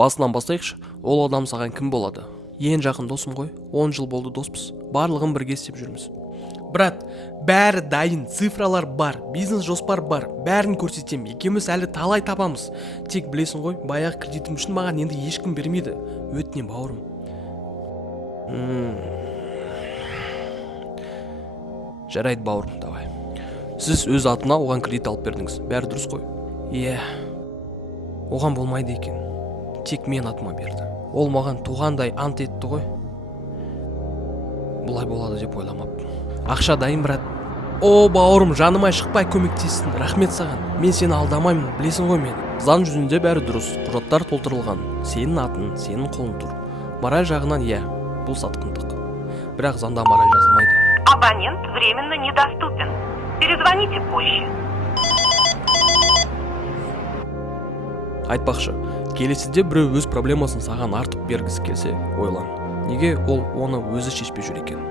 Басынан бастайықшы, ол адам саған кім болады? Ең жақын досым ғой, 10 жыл болды доспыз. Барлығын бірге істеп жүрміз. Брат, бәрі дайын, цифралар бар, бизнес жоспар бар, бәрін көрсетем, екеуміз әлі талай табамыз. Тек білесің ғой, баяғы кредитім үшін маған енді ешкім бермейді. Өтінем, бауырым. Жарайды бауырым, давай. Сіз өз атына оған кредит алып бердіңіз, бәрі дұрыс қой? Иә, Оған болмайды екен. Тек мен атыма берді. Ол маған туғандай ант етті ғой. Бұлай болады деп ойламаппын. ақша дайын, брат. О, бауырым, жаныма шықпай көмектессің, рахмет саған. Мен сені алдамаймын, білесің ғой мені. Заң жүзінде бәрі дұрыс, құжаттар толтырылған. Сенің атын, сенің қолың тұр. Мораль жағынан иә, бұл сатқындық. Бірақ заңда мораль жазылмайды. Абонент временно недоступен. Перезвоните позже. Айтпақшы, келесіде біреу өз проблемасын саған артып бергісі келсе, ойлан. Неге ол оны өзі шешпей жүр екен?